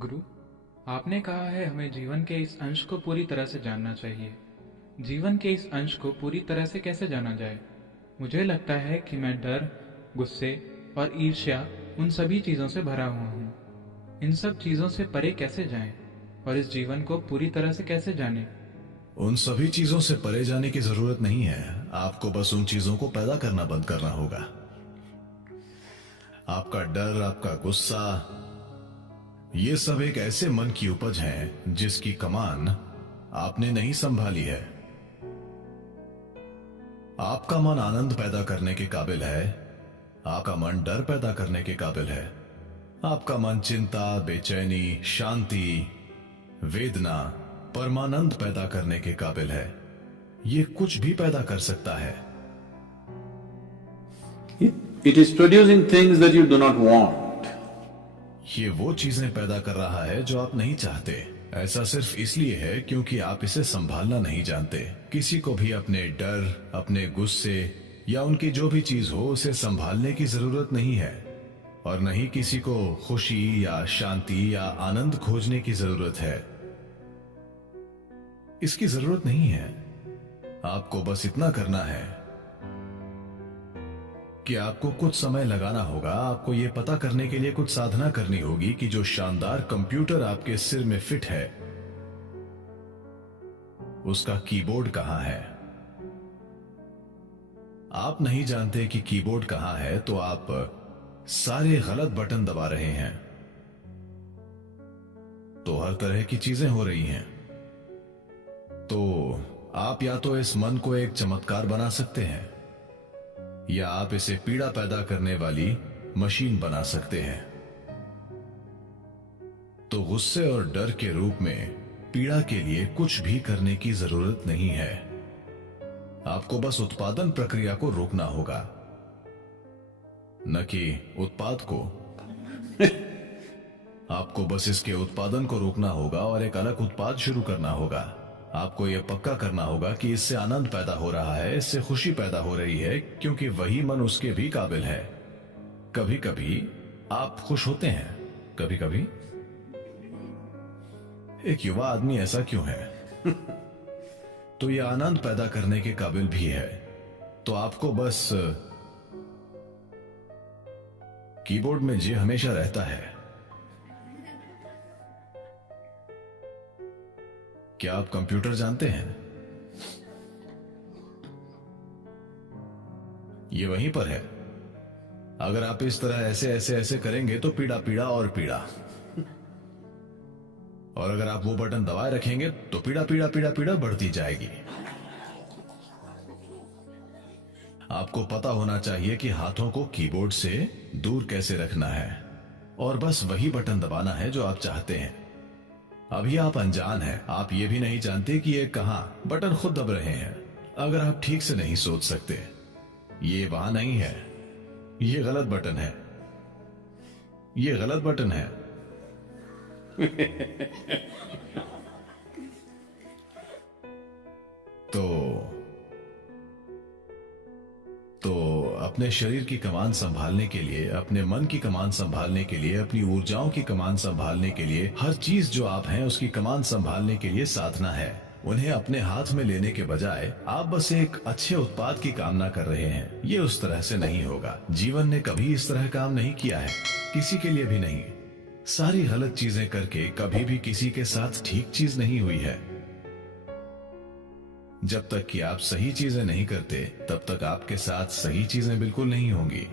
गुरु, आपने कहा है हमें जीवन के इस अंश को पूरी तरह से जानना चाहिए। जीवन के इस अंश को पूरी तरह से कैसे जाना जाए? मुझे लगता है कि मैं डर, गुस्से और ईर्ष्या उन सभी चीजों से भरा हुआ हूँ। इन सब चीजों से परे कैसे जाएं और इस जीवन को पूरी तरह से कैसे जानें? उन सभी चीजों से परे जाने की जरूरत नहीं है। आपको बस उन चीजों को पैदा करना बंद करना होगा। आपका डर, आपका गुस्सा, ये सब एक ऐसे मन की उपज है जिसकी कमान आपने नहीं संभाली है। आपका मन आनंद पैदा करने के काबिल है, आपका मन डर पैदा करने के काबिल है, आपका मन चिंता, बेचैनी, शांति, वेदना, परमानंद पैदा करने के काबिल है। ये कुछ भी पैदा कर सकता है। It is producing things that you do not want. ये वो चीजें पैदा कर रहा है जो आप नहीं चाहते। ऐसा सिर्फ इसलिए है क्योंकि आप इसे संभालना नहीं जानते। किसी को भी अपने डर, अपने गुस्से या उनकी जो भी चीज हो उसे संभालने की जरूरत नहीं है, और नहीं किसी को खुशी या शांति या आनंद खोजने की जरूरत है। इसकी जरूरत नहीं है। आपको बस इतना करना है कि आपको कुछ समय लगाना होगा। आपको यह पता करने के लिए कुछ साधना करनी होगी कि जो शानदार कंप्यूटर आपके सिर में फिट है उसका कीबोर्ड कहां है। आप नहीं जानते कि कीबोर्ड कहां है तो आप सारे गलत बटन दबा रहे हैं, तो हर तरह की चीजें हो रही हैं। तो आप या तो इस मन को एक चमत्कार बना सकते हैं या आप इसे पीड़ा पैदा करने वाली मशीन बना सकते हैं। तो गुस्से और डर के रूप में पीड़ा के लिए कुछ भी करने की जरूरत नहीं है। आपको बस उत्पादन प्रक्रिया को रोकना होगा, न कि उत्पाद को। आपको बस इसके उत्पादन को रोकना होगा और एक अलग उत्पाद शुरू करना होगा। आपको यह पक्का करना होगा कि इससे आनंद पैदा हो रहा है, इससे खुशी पैदा हो रही है, क्योंकि वही मन उसके भी काबिल है। कभी कभी आप खुश होते हैं, कभी कभी। एक युवा आदमी ऐसा क्यों है? तो यह आनंद पैदा करने के काबिल भी है। तो आपको बस कीबोर्ड में जे हमेशा रहता है। क्या आप कंप्यूटर जानते हैं? ये वहीं पर है। अगर आप इस तरह ऐसे ऐसे ऐसे करेंगे तो पीड़ा पीड़ा और पीड़ा, और अगर आप वो बटन दबाए रखेंगे तो पीड़ा पीड़ा पीड़ा पीड़ा बढ़ती जाएगी। आपको पता होना चाहिए कि हाथों को कीबोर्ड से दूर कैसे रखना है, और बस वही बटन दबाना है जो आप चाहते हैं। अभी आप अनजान हैं, आप ये भी नहीं जानते कि ये कहां बटन खुद दब रहे हैं। अगर आप ठीक से नहीं सोच सकते, ये वहां नहीं है, ये गलत बटन है, ये गलत बटन है। तो अपने शरीर की कमान संभालने के लिए, अपने मन की कमान संभालने के लिए, अपनी ऊर्जाओं की कमान संभालने के लिए, हर चीज जो आप हैं उसकी कमान संभालने के लिए साधना है। उन्हें अपने हाथ में लेने के बजाय आप बस एक अच्छे उत्पाद की कामना कर रहे हैं। ये उस तरह से नहीं होगा। जीवन ने कभी इस तरह काम नहीं किया है, किसी के लिए भी नहीं। सारी गलत चीजें करके कभी भी किसी के साथ ठीक चीज नहीं हुई है। जब तक कि आप सही चीजें नहीं करते, तब तक आपके साथ सही चीजें बिल्कुल नहीं होंगी।